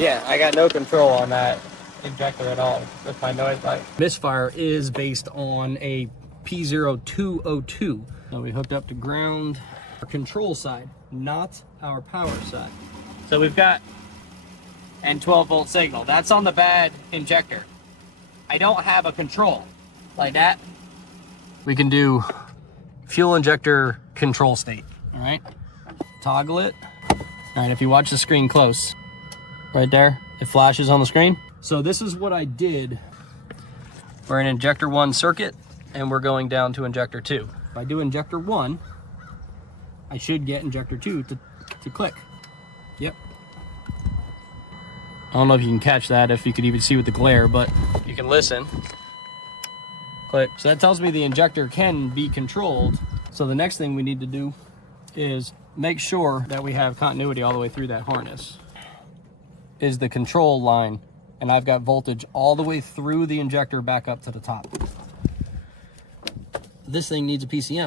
Yeah, I got no control on that injector at all with my noise light. Misfire is based on a p0202. So we hooked up to ground, our control side, not our power side. So we've got and 12 volt signal. That's on the bad injector. I don't have a control like that. We can do fuel injector control state. All right, toggle it. All right, if you watch the screen close, right there, it flashes on the screen. So this is what I did. We're in injector 1 circuit and we're going down to injector 2. If I do injector 1, I should get injector 2 to click. Yep. I don't know if you can catch that, if you could even see with the glare, but you can listen. Click. So that tells me the injector can be controlled. So the next thing we need to do is make sure that we have continuity all the way through that harness. Is the control line, and I've got voltage all the way through the injector back up to the top. This thing needs a PCM.